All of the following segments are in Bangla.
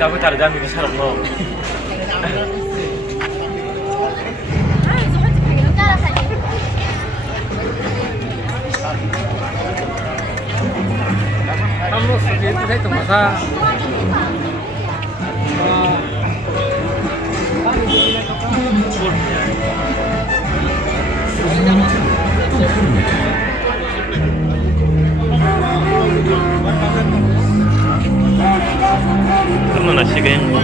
Kamu cari jam ini sarap lo. Kamu sedih itu saya masa. Kamu nasi kayaknya.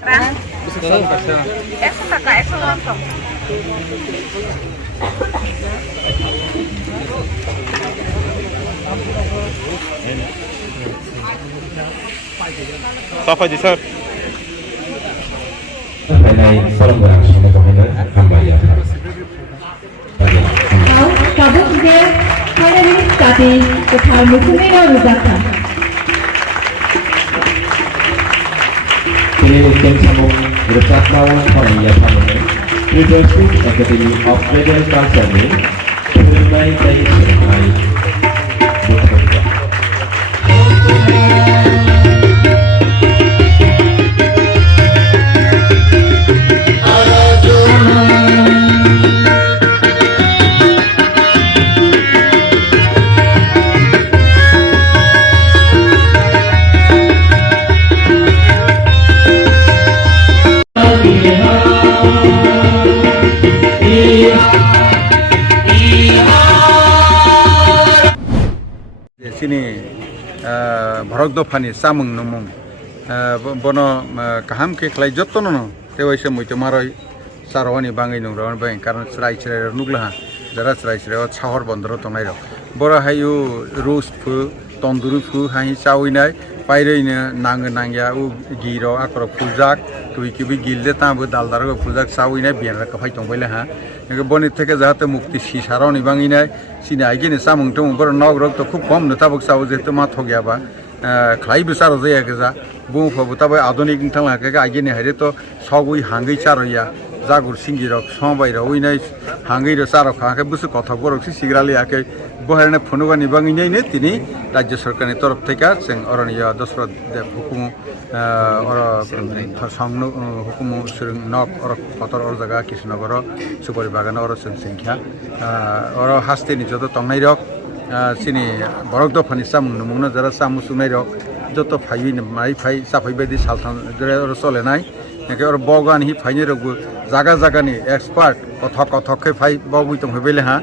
Ran? Ekso kakak, ekso lontong. Apa aja sir? Mengenai forum berlangsung komentar Hambaya. Now, Kabul today finally starting the Thalmukhumeira Rujaka. Kini tim sambung bersat lawan Korea Parlemen, Leadership Academy of Legal Counsel, Pembangunan dari Shanghai. Sini Bharat Dofani samung numung bono kaham ke khlai jotto no tewaise muito maroi sarwani bangai nung ron bang karon srai srai nugla jara srai srai chahor bondro tongnai ro bora hayu rus phu tonduru phu hai chawinai pairei nang nangya u giro akro phujak tui kibi gilde tabu daldar go phujak chawinai bianra ka phai tongbaile ha বনি থেকে যাতে মুক্তি সিসারও নিবাঙি নাই সিনে আইগিনে সামুং টং বড় নগ রক তো খুব কম নতাবক সাও যেহেতু মা থগিয়াবা খাই বিচারও যায় গেজা বুফাবো তবে আধুনিক থাকা আইগিনে হাইরে তো সগুই হাঙ্গি চারইয়া জাগুর সিঙ্গি রক সবাই রইনাই হাঙ্গি র চারক খাকে বুসু কথা বরক সিগ্রালি আকে বহারনে ফনুবা নিবাঙি নাইনে তিনি রাজ্য সরকারের তরফ থেকে जों অরণিয়া দশরথ দেব হুকুম সংন হুকুম নক অর কতর অর জায়গা কৃষ্ণনগর সুপারি বাগান অর সংখ্যা অর হাস্তিনি যত টংনাই রক চিনি বরক দফানি চামুং নমুংনা যারা চামু সুনাই রক যত ফাই মাই ফাই চাফাই বায়দि সালথান চলে নাই একে ওর বগান হি ফাইনে রগু জায়গা জায়গানি এক্সপার্ট কথক কথকে ফাই বাবুই তং হইবেলে হা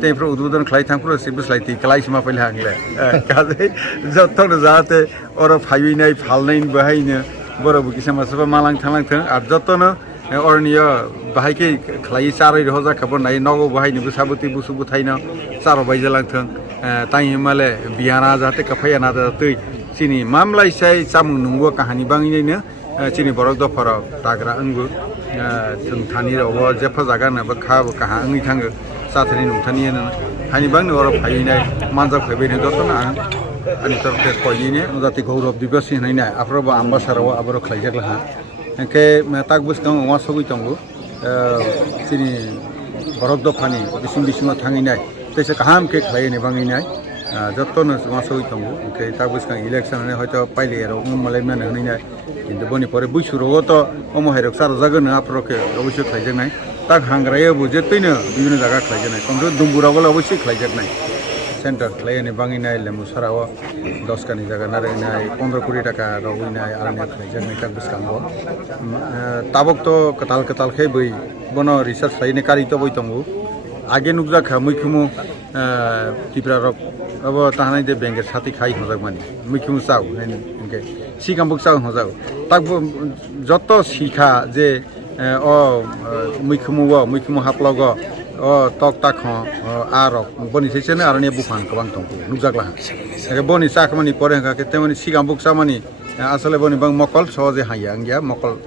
তেইফ্র উদ্বোধন খাই থাংফ্র সিবুসলাইতি কালাইসিমা ফাইলে হাংলে কাজে যতন যাতে ওর ফাইনাই ফালনাই বাহাইनो বড়বু কিসামাসবা মালাং থাংলাंथों আর যতন অরনিয় বাহাইকে খাই চারই রহ জাখাবো নাই নগো বাহাইनोबो সাবতি বুসু বুথাইनो চার বাইজাलांथों তাই হিমালে বিয়ানা যাতে কাফাयाना যাতে চিনি মামলাইসাই চামুं नंगो काहानि बाङिनैनो চিনি বরক দফার তাগ্রা আঙ্গু जों थानि राव जेफा जागानो बा खाबो काहा आंनि थाङो साथनि नुथानियानो हानि बांनो अर फायनाय मानजा फैबायनो दतना अनि तरफे कयिने जाति गौरव दिवस हिनायना आफ्रोबो आम्बासाराव आबरो खलायजागला हा एके ताक बुस्थां अमा सगै दंगो चिनि बरक दफानि बिसिम बिसिमा थाङैनाय तेसे काहाम के खलायने बाङैनाय যতনো মাসই দंगो ओके ताक बुस्थां इलेक्शन হয়তো পাইলে আর মালাই মানে হইনাय কিন্তু বনি পরে বুইসুরও তো অমহাইরক সারা জায়গাनो आफ्रोके अवश्य खलायजानाय ताक हांग्रायाबो जेतैनो বিভিন্ন জায়গা खलायजानाय কিন্তু दुम्बुरावबो अवश्य खलायजानाय सेंटर खलायने बाङैनाय लेमुसाराव 10 कानि जायगा नारायनाय 15 कोटी टाका रवैनाय आरने खलायजानाय ताक बुस्थांगो ताबक तो कताल कताल खे बै बनो रिसार्च खायने कारि तो बै दंगो आगे नुकजाखा मैखुमु तिप्रा रक अब ताहानाय दे बेंगेर साथि खाइ हजाक मानि मैखुमु चाव इनके सिगामबुक चाव हजाक ताक जत शिखा जे मैखुमु हाप्लागो tok tak arok boni sesene arani bufan kabang tongku nukjakla boni sakmani pore ka temani sigambuk samani asale boni bang mokol soje hayang ya mokol